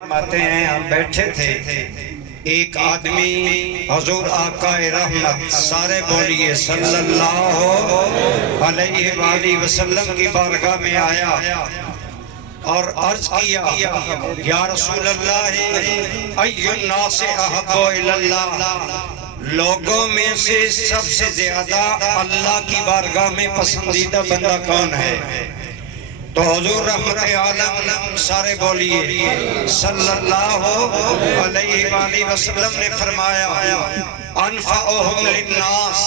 فرماتے ہیں ہم بیٹھے تھے، ایک آدمی حضور آقا رحمت سارے بولیے صلی اللہ علیہ وآلہ وسلم کی بارگاہ میں آیا اور عرض کیا یا رسول اللہ ای الناس احب الی اللہ، لوگوں میں سے سب سے زیادہ اللہ کی بارگاہ میں پسندیدہ بندہ کون ہے؟ تو حضور رحمت عالم سارے بولیے صلی اللہ علیہ وآلہ وسلم نے فرمایا انفعہم للناس،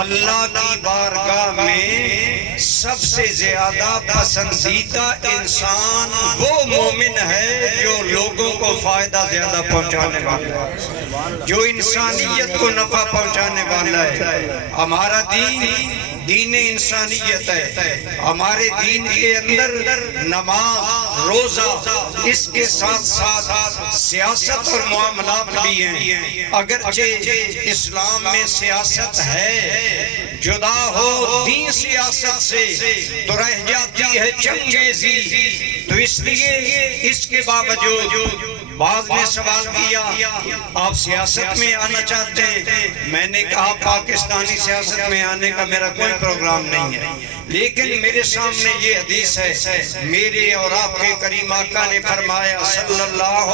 اللہ کی بارگاہ میں سب سے زیادہ پسندیدہ انسان وہ مومن ہے جو لوگوں کو فائدہ زیادہ پہنچانے والا ہے، جو انسانیت کو نفع پہنچانے والا ہے۔ ہمارا دین انسانیت ہے، ہمارے دین کے اندر نماز روزہ، اس کے ساتھ ساتھ سیاست اور معاملات بھی ہیں۔ اگرچہ اسلام میں سیاست ہے، جدا ہو دین سیاست سے تو رہ جاتی ہے چنگیزی، تو اس لیے اس کے باوجود بعض نے سوال کیا آپ سیاست میں آنا چاہتے ہیں؟ میں نے کہا پاکستانی سیاست میں آنے کا میرا کوئی پروگرام نہیں ہے، لیکن میرے سامنے یہ حدیث ہے، میرے اور آپ کے کریم آقا نے فرمایا صلی اللہ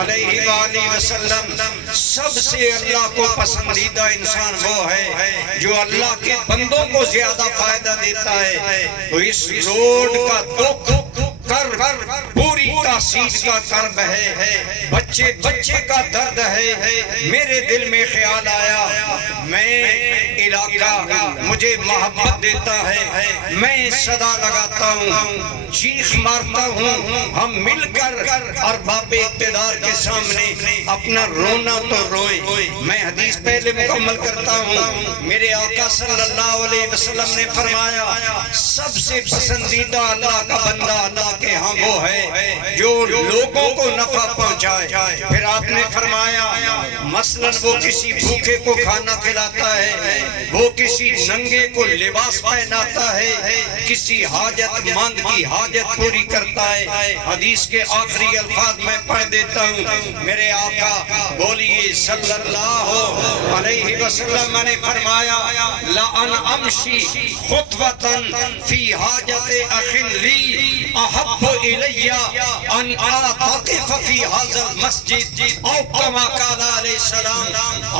علیہ وآلہ وسلم سب سے اللہ کو پسندیدہ انسان وہ ہے جو اللہ کے بندوں کو زیادہ فائدہ دیتا ہے۔ تو اس روڈ کا دکھ پوری تحصیل کا کرب ہے، بچے کا درد ہے، میرے دل میں خیال آیا میں علاقہ مجھے محبت دیتا ہے، میں صدا لگاتا ہوں، چیخ مارتا ہوں، ہم مل کر ارباب اقتدار کے سامنے اپنا رونا تو روئیں۔ میں حدیث پہلے مکمل کرتا ہوں، میرے آقا صلی اللہ علیہ وسلم نے فرمایا سب سے پسندیدہ اللہ کا بندہ اللہ کے ہاں وہ ہے جو لوگوں کو نفع پہنچائے۔ پھر آپ نے فرمایا مثلا وہ کسی بھوکے کو کھانا کھلاتا ہے، وہ کسی ننگے کو لباس پہناتا ہے، کسی حاجت مند کی حاجت پوری کرتا ہے۔ حدیث کے آخری الفاظ میں پڑھ دیتا ہوں، میرے آقا بولیے صلی اللہ علیہ وسلم نے فرمایا لَأَنْ أَمْشِي خُطْوَةً فِي حَاجَةِ أَخٍ لِّي أَحَبُّ إِلَيَّ أَنْ أَعْتَكِفَ فِي هَذَا الْمَسْجِدِ أَوْ كَمَا قَالَ عَلَيْهِ السَّلَامُ۔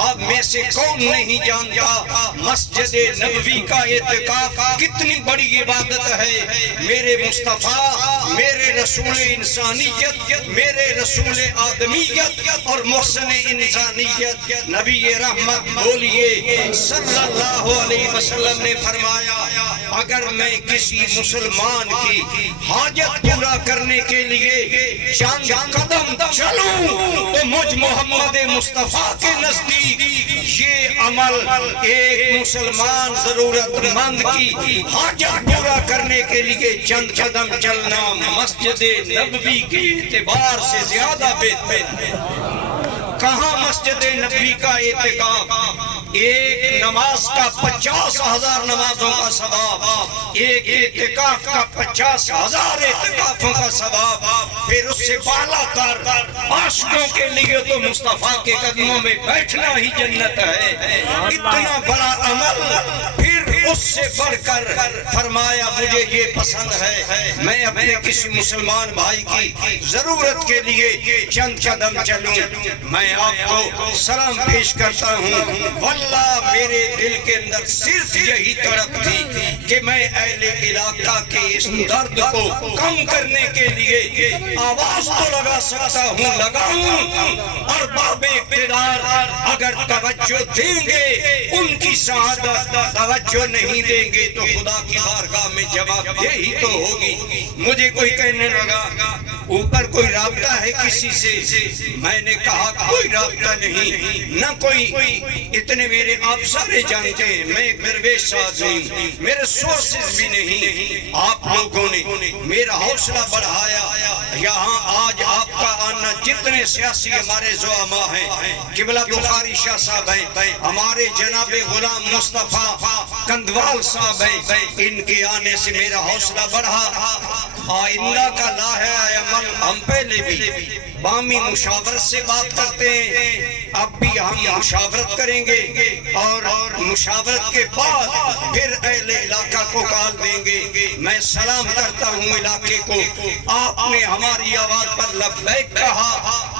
آپ میں سے کون نہیں جانتا مسجد نبوی کا اعتکاف کتنی بڑی عبادت ہے؟ میرے مصطفیٰ، میرے رسول انسانیت، میرے رسول آدمیت اور محسن انسانیت نبی رحمت بولیے صلی اللہ علیہ وسلم نے فرمایا اگر میں کسی مسلمان کی حاجت پورا کرنے کے لیے چند قدم چلوں تو مجھ محمد مصطفیٰ کے نزدیک یہ عمل ایک مسلمان ضرورت مند کی حاجت پورا کرنے کے لیے چند قدم چلنا مسجد نبوی کے اعتبار سے زیادہ بہتر ہے۔ کہاں مسجد نبوی کا اعتکاف؟ ایک نماز کا 50,000 نمازوں کا ثواب، ایک اعتکاف کا 50,000 اعتکافوں کا ثواب، پھر اس سے بالا تر عاشقوں کے لیے تو مصطفیٰ کے قدموں میں بیٹھنا ہی جنت ہے۔ اتنا بڑا عمل، پھر اس سے بڑھ کر فرمایا مجھے یہ پسند ہے میں اپنے کسی مسلمان بھائی کی ضرورت کے لیے چند قدم چلوں۔ میں آپ کو سلام پیش کرتا ہوں، واللہ میرے دل کے اندر صرف یہی طرف تھی کہ میں اہل علاقہ کے اس درد کو کم کرنے کے لیے آواز تو لگا سکتا ہوں، لگاؤں، اور باب اقتدار اگر توجہ دیں گے ان کی شہادت، توجہ نہیں دیں گے تو خدا کی بارگاہ میں جواب یہی تو ہوگی۔ مجھے کوئی کہنے لگا اوپر کوئی رابطہ ہے کسی سے؟ میں نے کہا کوئی رابطہ نہیں، نہ کوئی، اتنے میرے آپ سارے جانتے ہیں میں ایک درویش ساز ہوں، میرے سورسز بھی نہیں۔ آپ لوگوں نے میرا حوصلہ بڑھایا، یہاں آج آپ کا آنا، جتنے سیاسی ہمارے زعماء ہیں، قبلہ بخاری شاہ صاحب ہیں، ہمارے جناب غلام مصطفیٰ کندوال صاحب ہیں، ان کے آنے سے میرا حوصلہ بڑھا۔ آئندہ کا لاحہ عمل ہم پہلے بھی بامی مشاورت سے بات کرتے ہیں، اب بھی ہم مشاورت کریں گے اور مشاورت کے بعد پھر اہل علاقہ کو کال دیں گے۔ میں سلام کرتا ہوں علاقے کو، آپ نے ہماری آواز پر لبیک کہا۔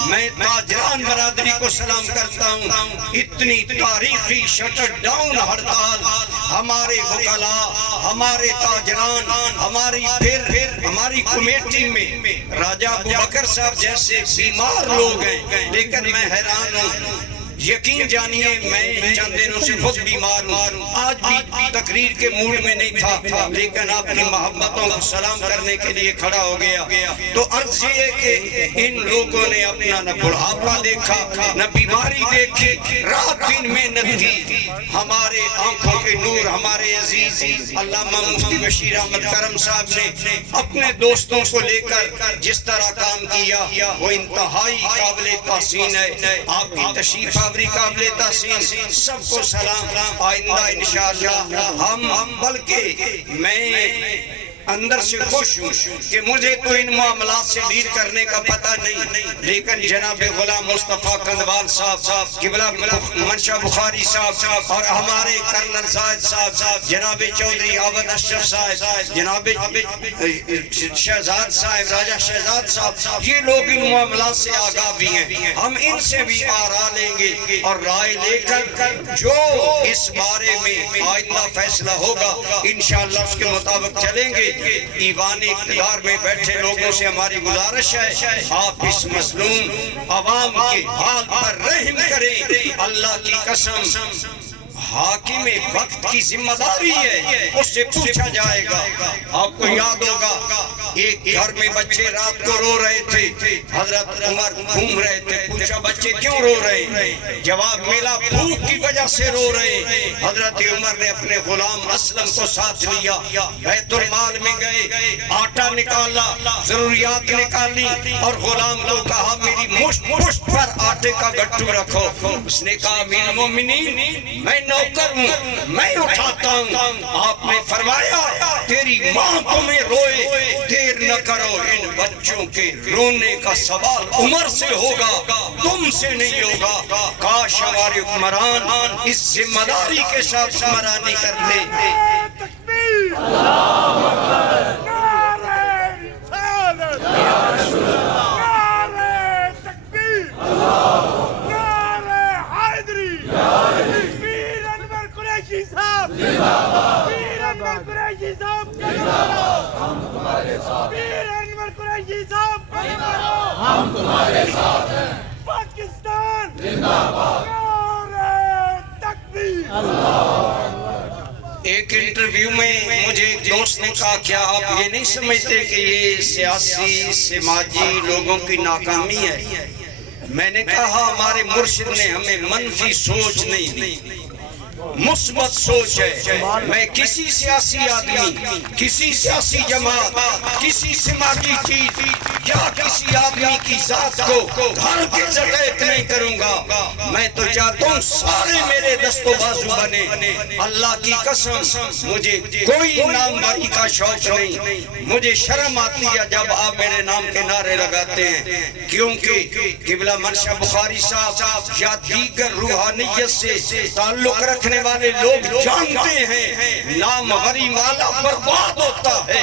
میں تاجران برادری کو سلام کرتا ہوں۔ اتنی تاریخی شٹر ڈاؤن ہڑتال ہمارے وکلاء، ہمارے تاجران، ہماری پھر ہماری کمیٹی میں راجہ ابوبکر صاحب جیسے بیمار لوگ ہیں، لیکن میں حیران ہوں، یقین جانیے میں چند دنوں سے خود بیمار ہوں، آج بھی تقریر کے موڈ میں نہیں تھا، لیکن آپ کی محبتوں کو سلام کرنے کے لیے کھڑا ہو گیا۔ تو عرض یہ کہ ان لوگوں نے اپنا نہ بڑھاپا دیکھا نہ بیماری دیکھی، رات دن محنت کی۔ ہمارے آنکھوں کے نور ہمارے عزیز علامہ مفتی بشیر احمد کرم صاحب نے اپنے دوستوں کو لے کر جس طرح کام کیا وہ انتہائی قابل تحسین ہے۔ آپ کی تشریف آوری قابل تحسین، سب کو سلام۔ آئندہ انشاءاللہ ہم بلکہ میں اندر سے خوش ہوں کہ مجھے تو ان معاملات سے ڈیل کرنے کا پتہ نہیں، لیکن جناب غلام مصطفیٰ کندوال صاحب، قبلہ منشا بخاری صاحب اور ہمارے کرنل زاہد صاحب، جناب چودھری عابد اشرف صاحب، جناب شہزاد صاحب، راجہ شہزاد صاحب، یہ لوگ ان معاملات سے آگاہ بھی ہیں۔ ہم ان سے بھی آراء لیں گے اور رائے لے کر جو اس بارے میں آئندہ فیصلہ ہوگا انشاءاللہ اس کے مطابق چلیں گے۔ ایوان اقتدار میں بیٹھے لوگوں سے ہماری گزارش ہے، آپ اس مظلوم عوام کے حال پر رحم کریں۔ اللہ کی قسم حاکم وقت کی ذمہ داری ہے، اس سے پوچھا جائے گا۔ آپ کو یاد ہوگا ایک گھر میں بچے رات کو رو رہے تھے، حضرت عمر گھوم رہے تھے، پوچھا بچے کیوں رو رہے ہیں؟ جواب ملا بھوک کی وجہ سے رو رہے ہیں۔ حضرت عمر نے اپنے غلام اسلم کو ساتھ لیا، بیت المال میں گئے، آٹا نکالا، ضروریات نکالی اور غلام کو کہا میری مشت پر آٹے کا گٹھو رکھو۔ اس نے کہا امیر المومنین میں نوکر ہوں، میں اٹھاتا ہوں۔ آپ نے فرمایا تیری ماں تمہیں روئے، دیر نہ کرو، ان بچوں کے رونے کا سوال عمر سے ہوگا، تم سے نہیں ہوگا۔ کاش ہمارے حکمران اس ذمہ داری کے ساتھ حکمرانی کر لیں۔ تکبیر، اللہ اکبر، نعرہ رسالت، یا رسول اللہ، نعرہ تکبیر، نعرہ حیدری، پیر انور قریشی صاحب، پیر انور قریشی صاحب، ہم تمہارے ساتھ، پیر انور قریشی صاحب، ہم تمہارے ساتھ ہیں۔ پاکستان زندہ باد، نعرہ تکبیر، ایک انٹرویو میں مجھے ایک دوست نے کہا کیا آپ یہ نہیں سمجھتے کہ یہ سیاسی سماجی لوگوں کی ناکامی ہے؟ میں نے کہا ہمارے مرشد نے ہمیں منفی سوچ نہیں دی، مثبت سوچ ہے۔ میں کسی سیاسی آدمی، کسی سیاسی جماعت، کسی سماجی چیز یا کسی آدمی کی ذات کو گھر کے زدائت نہیں کروں گا۔ میں تو چاہتا ہوں سارے میرے دست و بازو بنے۔ اللہ کی قسم مجھے کوئی ناموری کا شوق نہیں، مجھے شرم آتی ہے جب آپ میرے نام کے نعرے لگاتے ہیں، کیونکہ قبلہ منشا بخاری صاحب یا دیگر روحانیت سے تعلق رکھنے والے لوگ جانتے ہیں نام غریب والا برباد ہوتا ہے،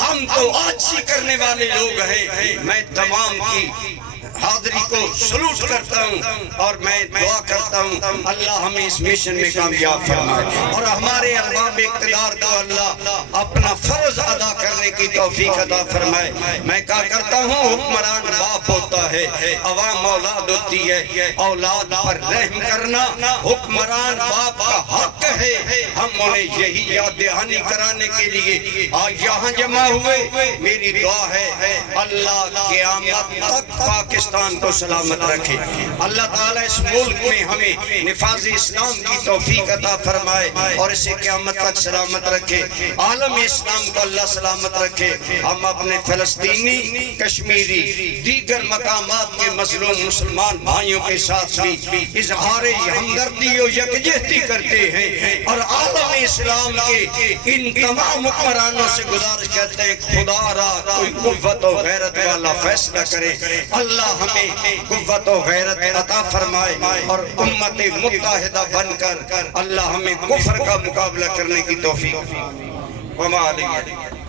ہم تو آجزی کرنے والے لوگ ہیں۔ میں تمام کی حاضری کو سلوٹ کرتا ہوں اور میں دعا کرتا ہوں اللہ ہمیں اس مشن میں کامیاب فرمائے اور ہمارے ارباب اقتدار کو اللہ اپنا فرض ادا کرنے کی توفیق عطا فرمائے۔ میں کہا کرتا ہوں حکمران باپ ہوتا ہے، عوام اولاد ہوتی ہے، اولاد پر رحم کرنا حکمران باپ کا حق ہے۔ ہم انہیں یہی یاد دہانی کرانے کے لیے آج یہاں جمع ہوئے۔ میری دعا ہے اللہ قیامت تک پاکستان پاکستان کو سلامت رکھے، اللہ تعالیٰ اس ملک میں ہمیں نفاذ اسلام کی توفیق عطا فرمائے اور اسے قیامت تک سلامت رکھے، عالم اسلام کو اللہ سلامت رکھے۔ ہم اپنے فلسطینی، کشمیری، دیگر مقامات کے مظلوم مسلمان بھائیوں کے ساتھ بھی اظہار ہمدردی و یکجہتی کرتے ہیں اور عالم اسلام کے ان تمام حکمرانوں سے گزارش کرتے ہیں خدا را کوئی قوت و غیرت والا فیصلہ کرے، اللہ ہمیں قوت و غیرت عطا فرمائے اور امت متحدہ بن کر اللہ ہمیں کفر کا مقابلہ کرنے کی توفیق۔ وما علیہ